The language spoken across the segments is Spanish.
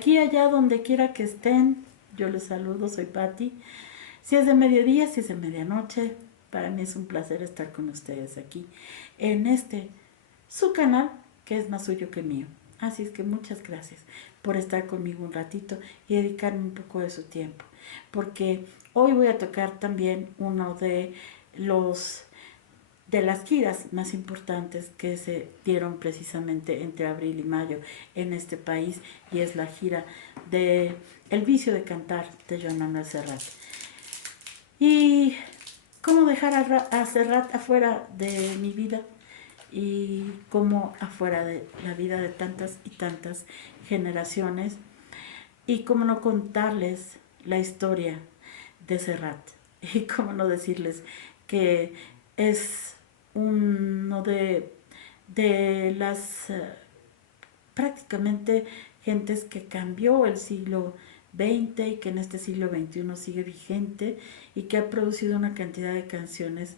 Aquí, allá, donde quiera que estén, yo les saludo, soy Patti. Si es de mediodía, si es de medianoche, para mí es un placer estar con ustedes aquí en su canal, que es más suyo que mío. Así es que muchas gracias por estar conmigo un ratito y dedicarme un poco de su tiempo, porque hoy voy a tocar también uno los de las giras más importantes que se dieron precisamente entre abril y mayo en este país, y es la gira de El vicio de cantar de Joan Manuel Serrat. Y cómo dejar a Serrat afuera de mi vida, y cómo afuera de la vida de tantas y tantas generaciones, y cómo no contarles la historia de Serrat, y cómo no decirles que es uno de las prácticamente gentes que cambió el siglo XX y que en este siglo XXI sigue vigente, y que ha producido una cantidad de canciones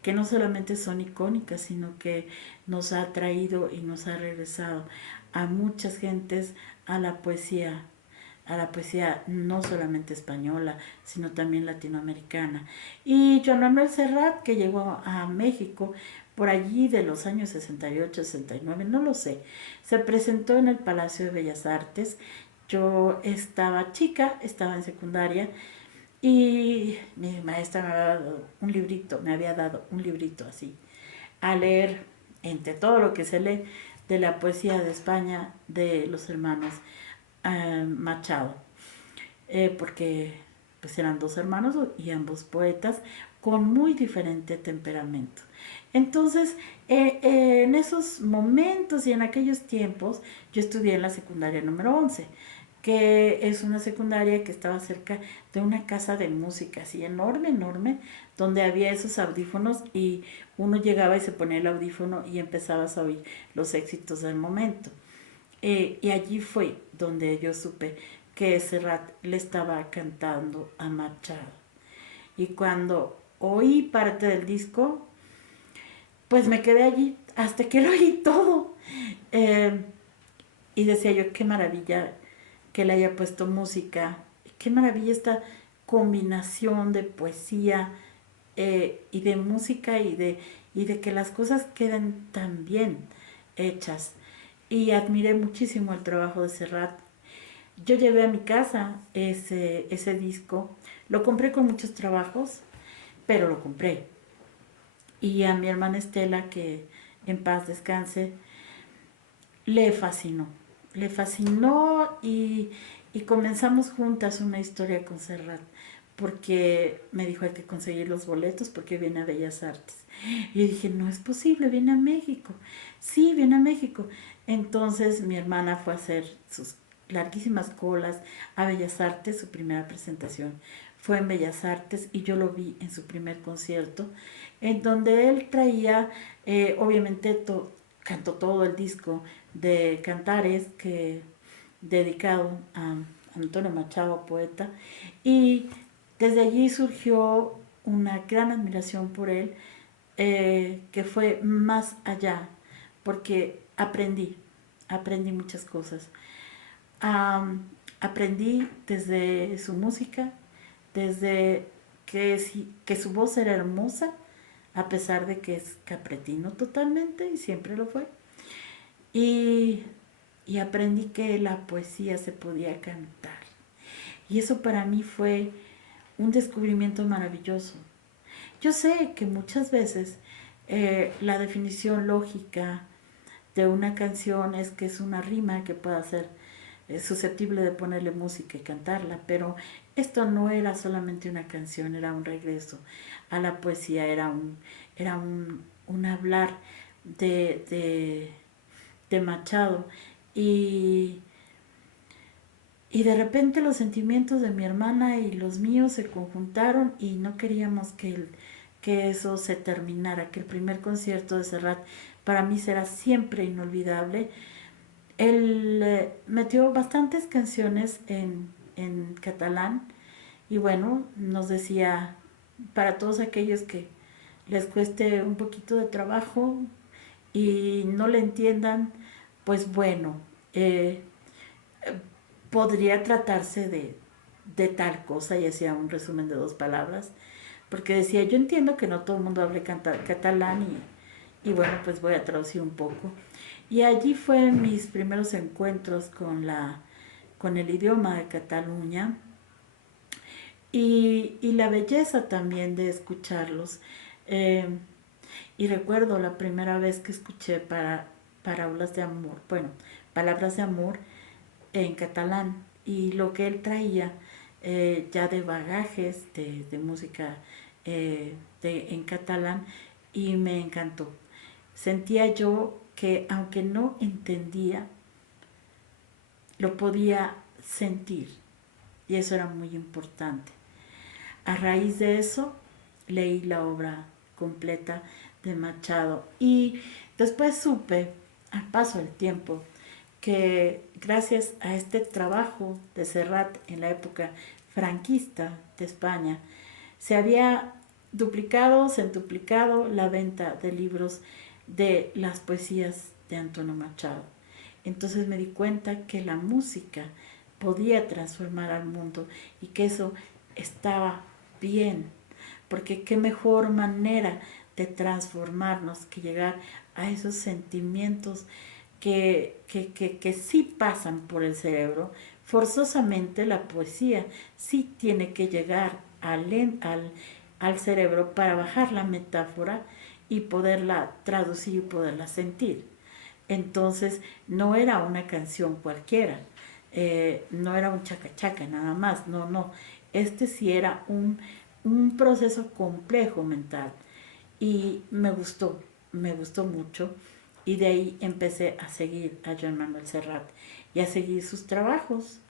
que no solamente son icónicas, sino que nos ha traído y nos ha regresado a muchas gentes a la poesía no solamente española, sino también latinoamericana. Y Joan Manuel Serrat, que llegó a México por allí de los años 68, 69, no lo sé, se presentó en el Palacio de Bellas Artes. Yo estaba chica, estaba en secundaria, y mi maestra me había dado un librito así, a leer, entre todo lo que se lee, de la poesía de España de los hermanos Machado, porque pues eran dos hermanos y ambos poetas con muy diferente temperamento. Entonces, en esos momentos y en aquellos tiempos, yo estudié en la secundaria número 11, que es una secundaria que estaba cerca de una casa de música, así enorme, enorme, donde había esos audífonos, y uno llegaba y se ponía el audífono y empezabas a oír los éxitos del momento. Y allí fue donde yo supe que Serrat le estaba cantando a Machado. Y cuando oí parte del disco, pues me quedé allí hasta que lo oí todo. Eh, y decía yo, qué maravilla que le haya puesto música, qué maravilla esta combinación de poesía y de música, y de que las cosas queden tan bien hechas. Y admiré muchísimo el trabajo de Serrat. Yo llevé a mi casa ese disco, lo compré con muchos trabajos, pero lo compré. Y a mi hermana Estela, que en paz descanse, le fascinó. Le fascinó, y comenzamos juntas una historia con Serrat, porque me dijo hay que conseguir los boletos porque viene a Bellas Artes. Y yo dije, no es posible, viene a México. Sí, viene a México. Entonces mi hermana fue a hacer sus larguísimas colas a Bellas Artes. Su primera presentación fue en Bellas Artes, y yo lo vi en su primer concierto, en donde él traía, obviamente, cantó todo el disco de Cantares, que dedicado a Antonio Machado, poeta, y desde allí surgió una gran admiración por él, que fue más allá, porque aprendí muchas cosas. Um, Aprendí desde su música, desde que su voz era hermosa, a pesar de que es capretino totalmente, y siempre lo fue. Y, y aprendí que la poesía se podía cantar. Y eso para mí fue un descubrimiento maravilloso. Yo sé que muchas veces la definición lógica de una canción es que es una rima que pueda ser susceptible de ponerle música y cantarla, pero esto no era solamente una canción, era un regreso a la poesía, un hablar de, de Machado. Y, y de repente los sentimientos de mi hermana y los míos se conjuntaron, y no queríamos que eso se terminara, que el primer concierto de Serrat para mí será siempre inolvidable. Él metió bastantes canciones en catalán, y bueno, nos decía, para todos aquellos que les cueste un poquito de trabajo y no le entiendan, pues bueno, podría tratarse de tal cosa, y hacía un resumen de 2 palabras, porque decía, yo entiendo que no todo el mundo hable catalán y bueno, pues voy a traducir un poco. Y allí fueron mis primeros encuentros con el idioma de Cataluña y la belleza también de escucharlos. Eh, y recuerdo la primera vez que escuché parábolas de amor, bueno, palabras de amor en catalán y lo que él traía ya de bagajes de música en catalán y me encantó. Sentía yo que aunque no entendía, lo podía sentir y eso era muy importante. A raíz de eso leí la obra completa de Machado y después supe, al paso del tiempo, que gracias a este trabajo de Serrat en la época franquista de España, se había duplicado, centuplicado la venta de libros de las poesías de Antonio Machado. Entonces me di cuenta que la música podía transformar al mundo y que eso estaba bien, porque qué mejor manera de transformarnos que llegar a esos sentimientos que sí pasan por el cerebro. Forzosamente la poesía sí tiene que llegar al cerebro para bajar la metáfora y poderla traducir y poderla sentir. Entonces no era una canción cualquiera, no era un chaca chaca nada más, no, no. Este sí era un proceso complejo mental y me gustó mucho y de ahí empecé a seguir a Joan Manuel Serrat y a seguir sus trabajos.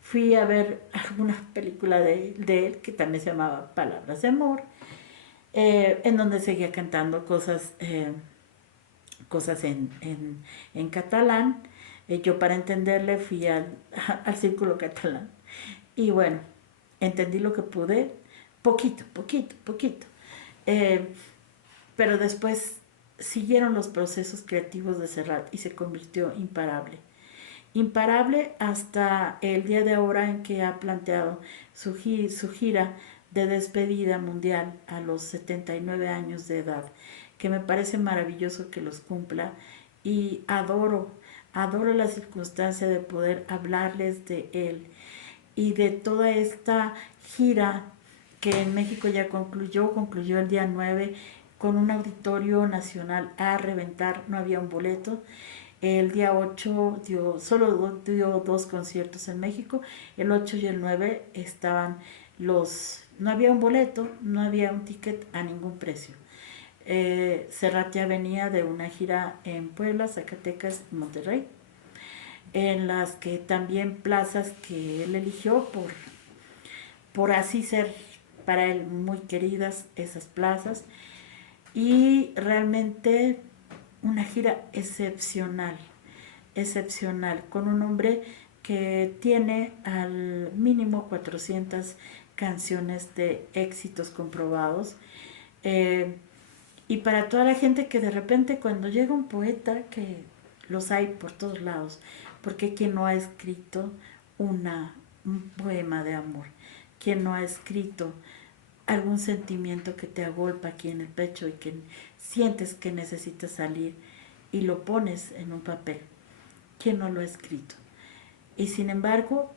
Fui a ver alguna película de él que también se llamaba Palabras de Amor, en donde seguía cantando cosas en catalán. Yo para entenderle fui al círculo catalán. Y bueno, entendí lo que pude, poquito, poquito, poquito. Eh, pero después siguieron los procesos creativos de Serrat y se convirtió imparable. Imparable hasta el día de ahora en que ha planteado su gira de despedida mundial a los 79 años de edad, que me parece maravilloso que los cumpla y adoro la circunstancia de poder hablarles de él y de toda esta gira que en México ya concluyó el día 9 con un auditorio nacional a reventar, no había un boleto. El día 8 solo dio 2 conciertos en México, el 8 y el 9 estaban no había un boleto, no había un ticket a ningún precio. Serrat ya venía de una gira en Puebla, Zacatecas y Monterrey, en las que también plazas que él eligió por así ser para él muy queridas esas plazas y realmente una gira excepcional, excepcional, con un hombre que tiene al mínimo 400 canciones de éxitos comprobados. Eh, y para toda la gente que de repente cuando llega un poeta, que los hay por todos lados, porque quien no ha escrito un poema de amor, quien no ha escrito algún sentimiento que te agolpa aquí en el pecho y que sientes que necesitas salir y lo pones en un papel. ¿Quién no lo ha escrito? Y sin embargo,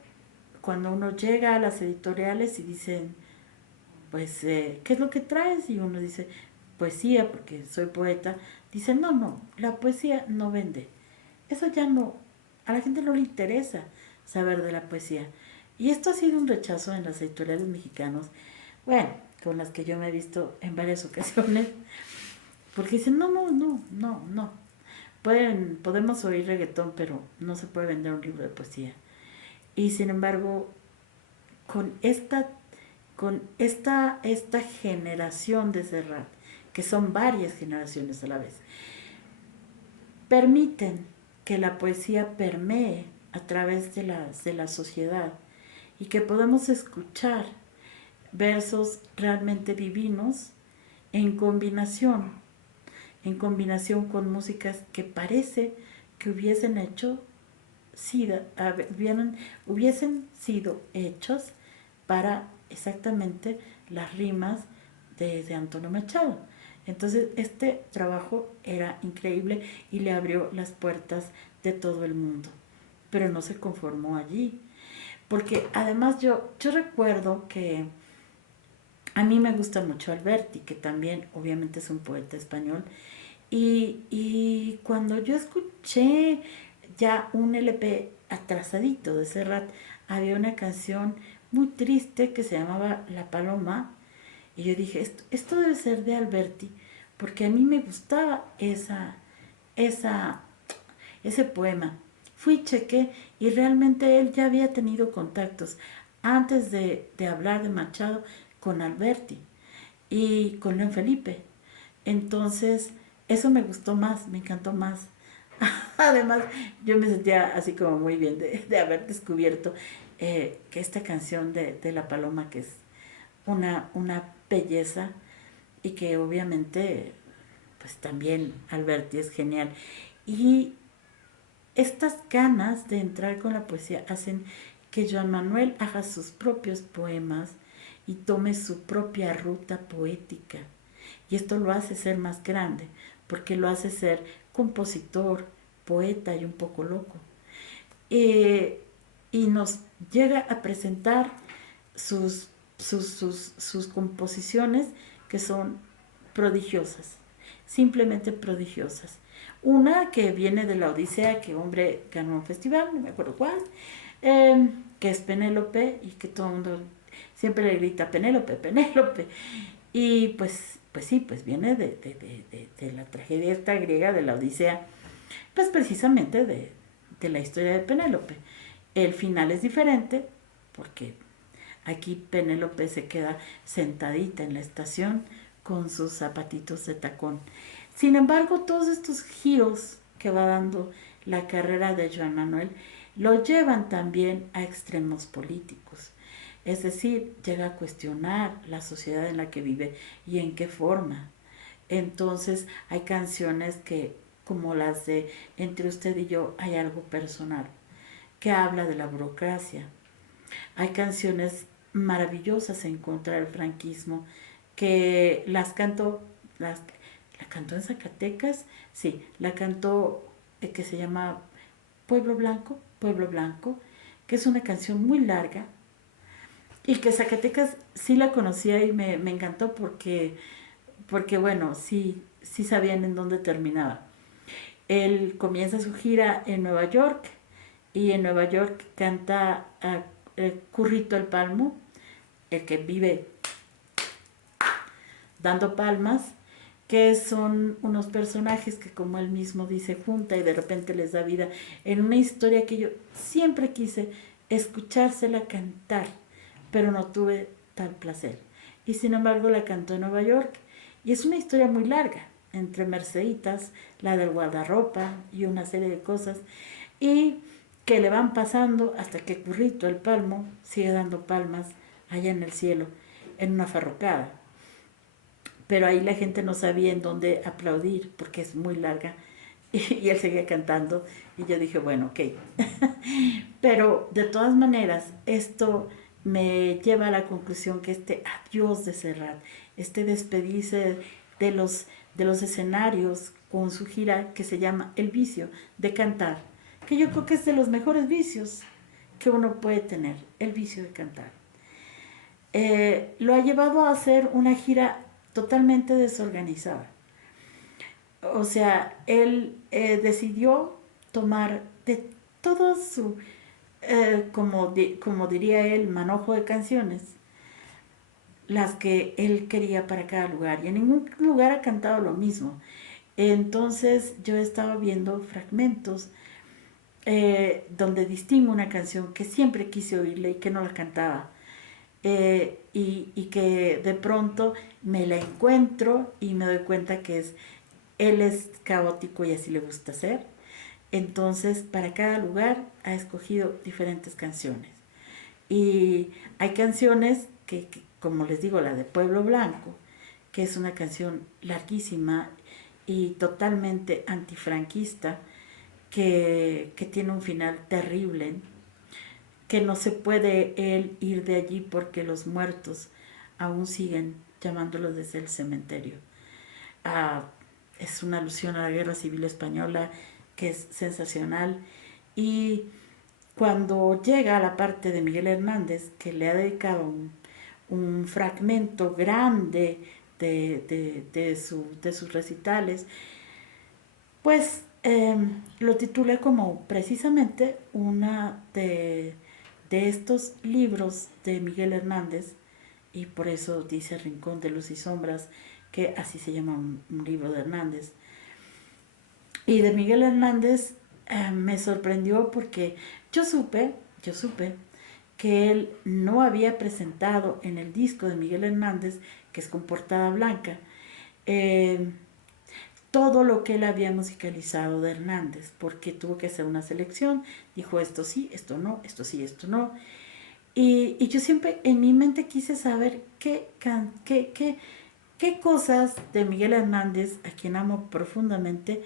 cuando uno llega a las editoriales y dicen, pues, ¿qué es lo que traes? Y uno dice, poesía, porque soy poeta. Dicen, no, no, la poesía no vende. Eso ya no, a la gente no le interesa saber de la poesía. Y esto ha sido un rechazo en las editoriales mexicanas, bueno, con las que yo me he visto en varias ocasiones, porque dicen, no, no, no, no, no. Podemos oír reggaetón, pero no se puede vender un libro de poesía. Y sin embargo, con esta generación de Serrat, que son varias generaciones a la vez, permiten que la poesía permee a través de la sociedad y que podamos escuchar versos realmente divinos en combinación, con músicas que parece que hubiesen hecho hubiesen sido hechos para exactamente las rimas de Antonio Machado. Entonces este trabajo era increíble y le abrió las puertas de todo el mundo, pero no se conformó allí, porque además yo recuerdo que a mí me gusta mucho Alberti, que también obviamente es un poeta español, y cuando yo escuché ya un LP atrasadito de Serrat, había una canción muy triste que se llamaba La Paloma, y yo dije, esto debe ser de Alberti, porque a mí me gustaba esa, ese poema. Fui, chequé, y realmente él ya había tenido contactos antes de hablar de Machado con Alberti y con León Felipe. Entonces, eso me gustó más, me encantó más. Además, yo me sentía así como muy bien de haber descubierto que esta canción de La Paloma, que es una belleza, y que obviamente pues también Alberti es genial. Y estas ganas de entrar con la poesía hacen que Joan Manuel haga sus propios poemas y tome su propia ruta poética. Y esto lo hace ser más grande, porque lo hace ser compositor, poeta y un poco loco. Eh, y nos llega a presentar sus, sus composiciones, que son prodigiosas, simplemente prodigiosas. Una que viene de la Odisea, que hombre ganó un festival, no me acuerdo cuál, que es Penélope, y que todo el mundo siempre le grita Penélope, Penélope. Y pues sí, pues viene de la tragedia esta griega de la Odisea, pues precisamente de la historia de Penélope. El final es diferente, porque aquí Penélope se queda sentadita en la estación con sus zapatitos de tacón. Sin embargo, todos estos giros que va dando la carrera de Joan Manuel lo llevan también a extremos políticos. Es decir, llega a cuestionar la sociedad en la que vive y en qué forma. Entonces hay canciones que, como las de Entre usted y yo, hay algo personal, que habla de la burocracia. Hay canciones maravillosas en contra del franquismo, que las cantó, la cantó en Zacatecas, sí, la cantó, que se llama Pueblo Blanco, que es una canción muy larga, y que Zacatecas sí la conocía y me encantó porque bueno, sí sabían en dónde terminaba. Él comienza su gira en Nueva York, y en Nueva York canta a Currito el Palmo, el que vive dando palmas, que son unos personajes que, como él mismo dice, junta y de repente les da vida en una historia que yo siempre quise escuchársela cantar, pero no tuve tal placer. Y sin embargo la cantó en Nueva York, y es una historia muy larga, entre Merceditas, la del guardarropa y una serie de cosas, y que le van pasando hasta que Currito el Palmo sigue dando palmas allá en el cielo, en una farrocada. Pero ahí la gente no sabía en dónde aplaudir porque es muy larga, y él seguía cantando, y yo dije, bueno, ok. Pero de todas maneras, esto me lleva a la conclusión que este adiós de Serrat, este despedirse de de los escenarios con su gira que se llama El vicio de cantar, que yo creo que es de los mejores vicios que uno puede tener, el vicio de cantar. Lo ha llevado a hacer una gira totalmente desorganizada. O sea, él decidió tomar de todo su, como diría él, manojo de canciones, las que él quería para cada lugar. Y en ningún lugar ha cantado lo mismo. Entonces yo estaba viendo fragmentos donde distingo una canción que siempre quise oírle y que no la cantaba. Y que de pronto me la encuentro y me doy cuenta que él es caótico y así le gusta ser. Entonces, para cada lugar ha escogido diferentes canciones. Y hay canciones como les digo, la de Pueblo Blanco, que es una canción larguísima y totalmente antifranquista, que tiene un final terrible, que no se puede él ir de allí porque los muertos aún siguen llamándolo desde el cementerio. Ah, es una alusión a la Guerra Civil Española que es sensacional. Y cuando llega a la parte de Miguel Hernández, que le ha dedicado un fragmento grande de sus recitales, pues lo titulé como precisamente una de estos libros de Miguel Hernández, y por eso dice Rincón de Luz y Sombras, que así se llama un libro de Hernández. Y de Miguel Hernández me sorprendió porque yo supe que él no había presentado en el disco de Miguel Hernández, que es con portada blanca, eh, todo lo que él había musicalizado de Hernández, porque tuvo que hacer una selección, dijo esto sí, esto no, esto sí, esto no. Y yo siempre en mi mente quise saber qué cosas de Miguel Hernández, a quien amo profundamente,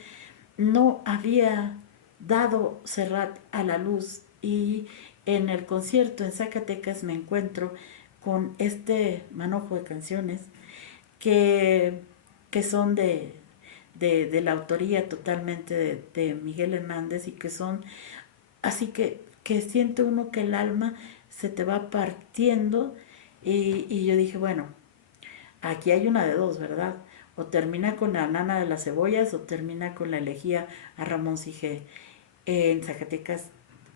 no había dado Serrat a la luz. Y en el concierto en Zacatecas me encuentro con este manojo de canciones que, que son de la autoría totalmente de Miguel Hernández, y que son así que siente uno que el alma se te va partiendo. Y yo dije, bueno, aquí hay una de dos, ¿verdad? O termina con la nana de las cebollas o termina con la elegía a Ramón Sige. En Zacatecas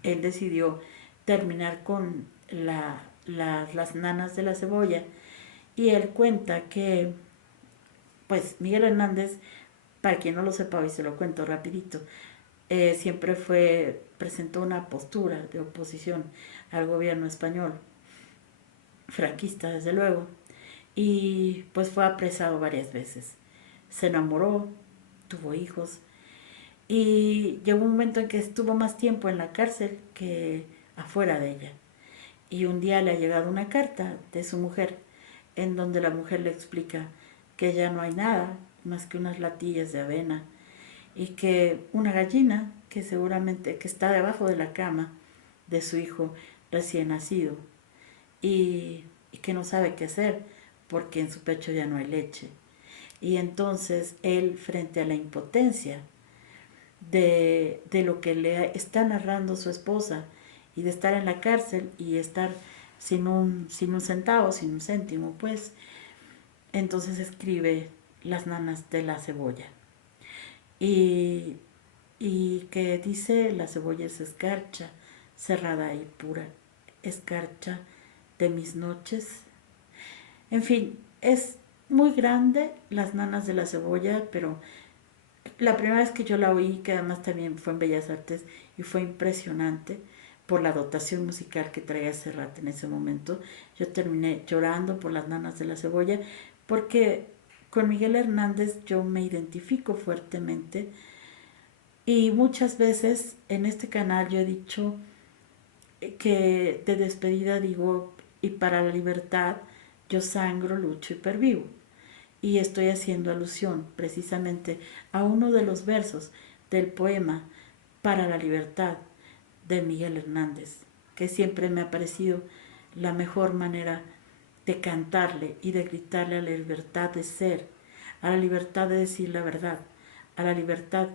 él decidió terminar con las nanas de la cebolla, y él cuenta que pues Miguel Hernández, para quien no lo sepa, hoy se lo cuento rapidito, siempre presentó una postura de oposición al gobierno español, franquista desde luego, y pues fue apresado varias veces. Se enamoró, tuvo hijos, y llegó un momento en que estuvo más tiempo en la cárcel que afuera de ella. Y un día le ha llegado una carta de su mujer, en donde la mujer le explica que ya no hay nada más que unas latillas de avena, y que una gallina que seguramente que está debajo de la cama de su hijo recién nacido, y que no sabe qué hacer porque en su pecho ya no hay leche. Y entonces él, frente a la impotencia de lo que le está narrando su esposa, y de estar en la cárcel y estar sin un centavo, sin un céntimo, pues entonces escribe Las nanas de la cebolla. Y, y que dice: la cebolla es escarcha, cerrada y pura, escarcha de mis noches. En fin, es muy grande Las nanas de la cebolla, pero la primera vez que yo la oí, que además también fue en Bellas Artes, y fue impresionante por la dotación musical que traía Serrat en ese momento, yo terminé llorando por Las nanas de la cebolla, porque con Miguel Hernández yo me identifico fuertemente. Y muchas veces en este canal yo he dicho que de despedida digo: y para la libertad yo sangro, lucho y pervivo. Y estoy haciendo alusión precisamente a uno de los versos del poema Para la libertad de Miguel Hernández, que siempre me ha parecido la mejor manera de cantarle y de gritarle a la libertad de ser, a la libertad de decir la verdad, a la libertad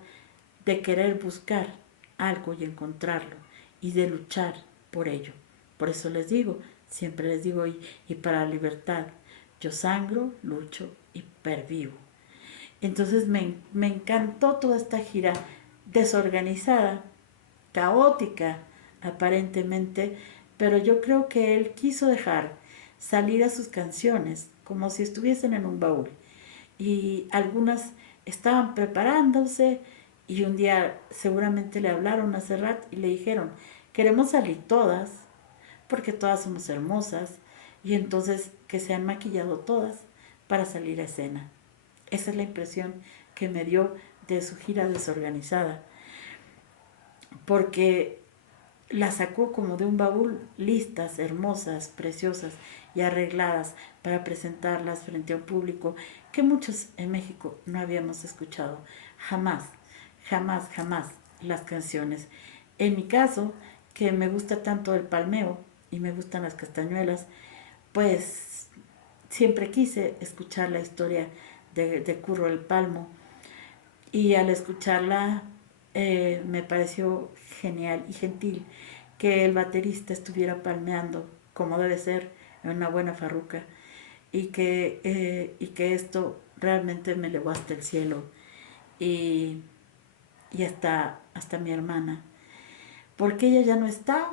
de querer buscar algo y encontrarlo, y de luchar por ello. Por eso les digo, siempre les digo: y para la libertad yo sangro, lucho y pervivo. Entonces me encantó toda esta gira desorganizada, caótica aparentemente, pero yo creo que él quiso dejar salir a sus canciones como si estuviesen en un baúl, y algunas estaban preparándose, y un día seguramente le hablaron a Serrat y le dijeron: queremos salir todas porque todas somos hermosas, y entonces que se han maquillado todas para salir a escena. Esa es la impresión que me dio de su gira desorganizada, porque las sacó como de un baúl, listas, hermosas, preciosas y arregladas para presentarlas frente a un público que muchos en México no habíamos escuchado jamás, jamás, jamás las canciones. En mi caso, que me gusta tanto el palmeo y me gustan las castañuelas, pues siempre quise escuchar la historia de Curro el Palmo, y al escucharla me pareció genial y gentil que el baterista estuviera palmeando como debe ser en una buena farruca, y que esto realmente me elevó hasta el cielo, y, y hasta mi hermana, porque ella ya no está,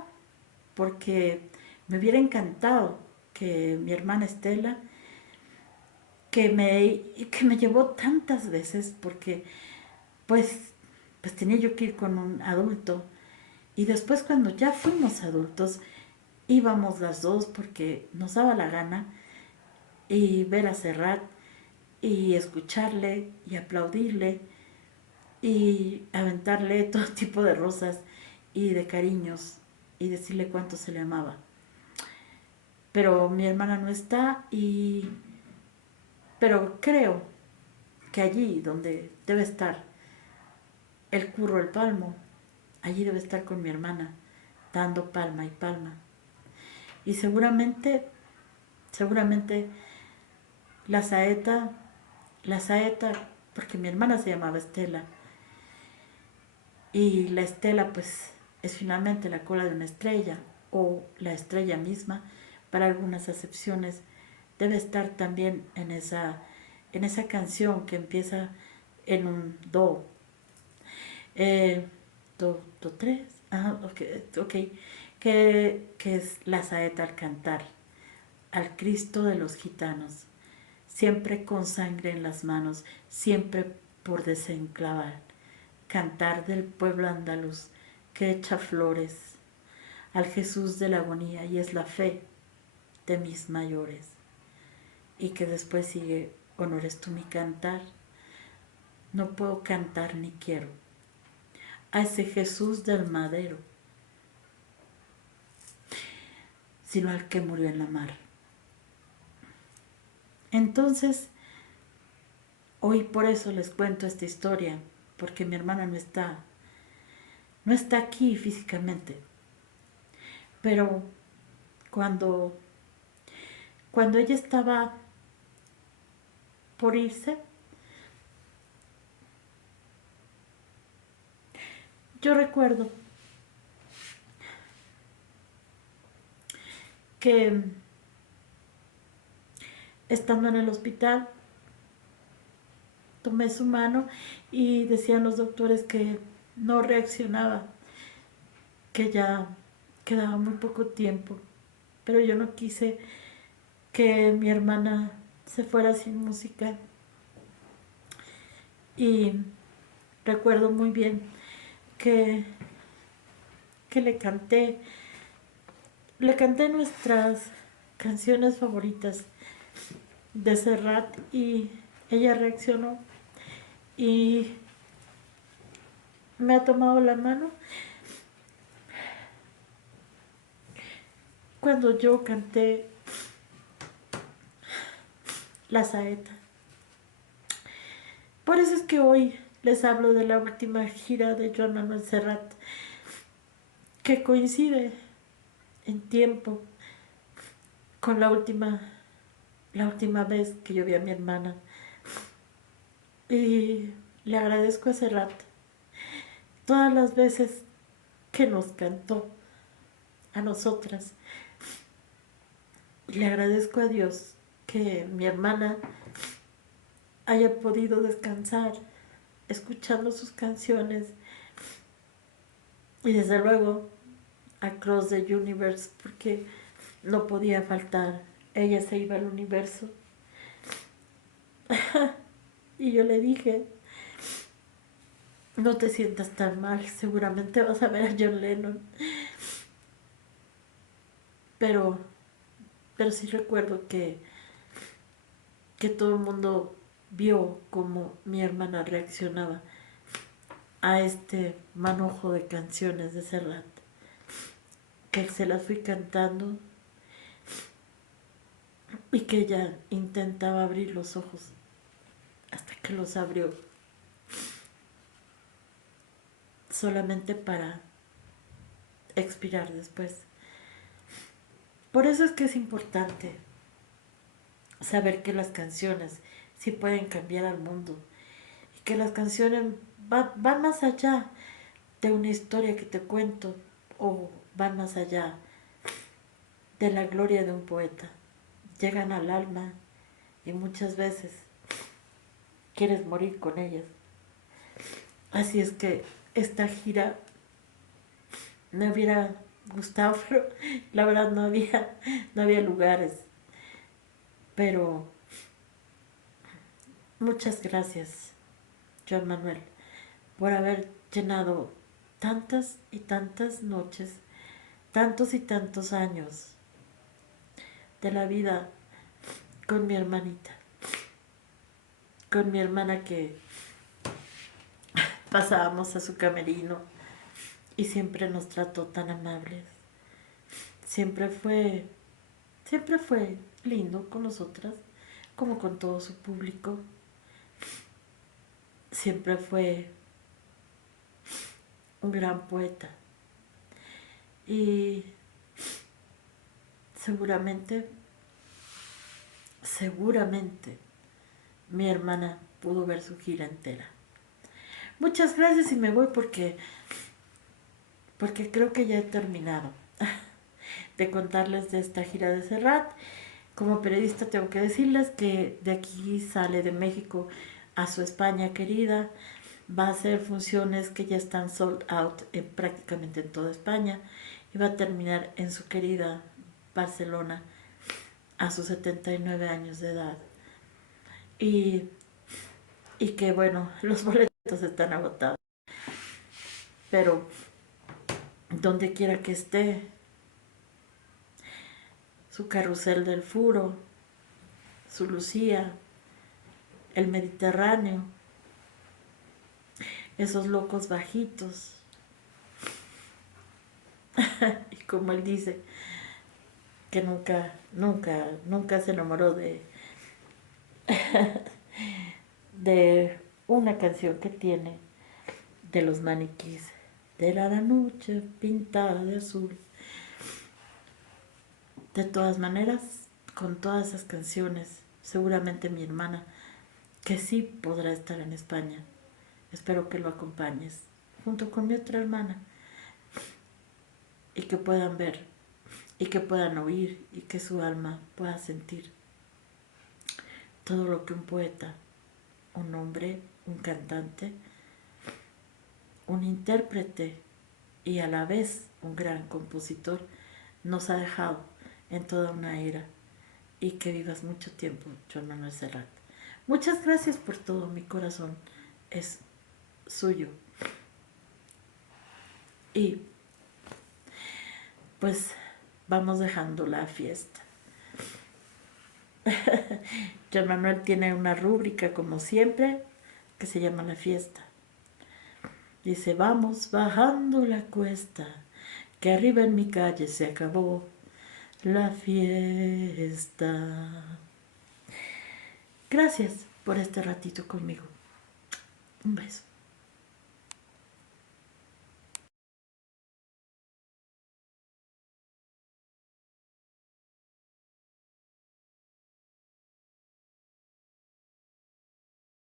porque me hubiera encantado que mi hermana Estela, que me llevó tantas veces, porque pues, pues tenía yo que ir con un adulto, y después cuando ya fuimos adultos íbamos las dos porque nos daba la gana, y ver a Serrat y escucharle y aplaudirle y aventarle todo tipo de rosas y de cariños y decirle cuánto se le amaba. Pero mi hermana no está, pero creo que allí donde debe estar el Curro el Palmo, allí debe estar con mi hermana, dando palma y palma. Y seguramente la saeta, la saeta, porque mi hermana se llamaba Estela, y la estela pues es finalmente la cola de una estrella o la estrella misma, para algunas acepciones, debe estar también en esa canción que empieza en un do, do 3, ok, que es la saeta al cantar, al Cristo de los gitanos, siempre con sangre en las manos, siempre por desenclavar, cantar del pueblo andaluz que echa flores al Jesús de la agonía, y es la fe de mis mayores. Y que después sigue: honores tú mi cantar, no puedo cantar ni quiero a ese Jesús del madero, sino al que murió en la mar. Entonces, hoy por eso les cuento esta historia, porque mi hermana no está aquí físicamente, pero cuando, cuando ella estaba por irse, yo recuerdo que estando en el hospital tomé su mano y decían los doctores que no reaccionaba, que ya quedaba muy poco tiempo, pero yo no quise que mi hermana se fuera sin música, y recuerdo muy bien que, que le canté nuestras canciones favoritas de Serrat, y ella reaccionó y me ha tomado la mano cuando yo canté la saeta. Por eso es que hoy les hablo de la última gira de Joan Manuel Serrat, que coincide en tiempo con la última vez que yo vi a mi hermana. Y le agradezco a Serrat todas las veces que nos cantó a nosotras. Le agradezco a Dios que mi hermana haya podido descansar escuchando sus canciones, y desde luego Across the Universe, porque no podía faltar. Ella se iba al universo. Y yo le dije: no te sientas tan mal, seguramente vas a ver a John Lennon. Pero, pero sí recuerdo que todo el mundo vio cómo mi hermana reaccionaba a este manojo de canciones de Serrat, que se las fui cantando y que ella intentaba abrir los ojos hasta que los abrió. solamente para expirar después. Por eso es que es importante saber que las canciones sí pueden cambiar al mundo y que las canciones van más allá de una historia que te cuento o van más allá de la gloria de un poeta. Llegan al alma y muchas veces quieres morir con ellas. Así es que esta gira me hubiera gustado, pero la verdad no había lugares. Pero muchas gracias, Joan Manuel, por haber llenado tantas y tantas noches, tantos y tantos años de la vida con mi hermanita, con mi hermana que pasábamos a su camerino y siempre nos trató tan amables. Siempre fue, siempre fue lindo con nosotras, como con todo su público. Siempre fue un gran poeta. Y seguramente, seguramente mi hermana pudo ver su gira entera. Muchas gracias y me voy porque creo que ya he terminado de contarles de esta gira de Serrat. Como periodista tengo que decirles que de aquí sale de México a su España querida. Va a hacer funciones que ya están sold out prácticamente en toda España y va a terminar en su querida Barcelona a sus 79 años de edad. Y, y que bueno, los boletos están agotados. Pero donde quiera que esté, su carrusel del Furo, su Lucía, el Mediterráneo, esos locos bajitos. Y como él dice, que nunca se enamoró de una canción que tiene de los Maniquís. De la noche pintada de azul. De todas maneras, con todas esas canciones, seguramente mi hermana, que sí podrá estar en España, espero que lo acompañes, junto con mi otra hermana, y que puedan ver, y que puedan oír, y que su alma pueda sentir todo lo que un poeta, un hombre, un cantante, un intérprete y a la vez un gran compositor nos ha dejado en toda una era. Y que vivas mucho tiempo, Joan Manuel Serrat. Muchas gracias por todo, mi corazón es suyo. Y pues vamos dejando la fiesta. Joan Manuel tiene una rúbrica, como siempre, que se llama La Fiesta. Dice, vamos bajando la cuesta, que arriba en mi calle se acabó la fiesta. Gracias por este ratito conmigo. Un beso.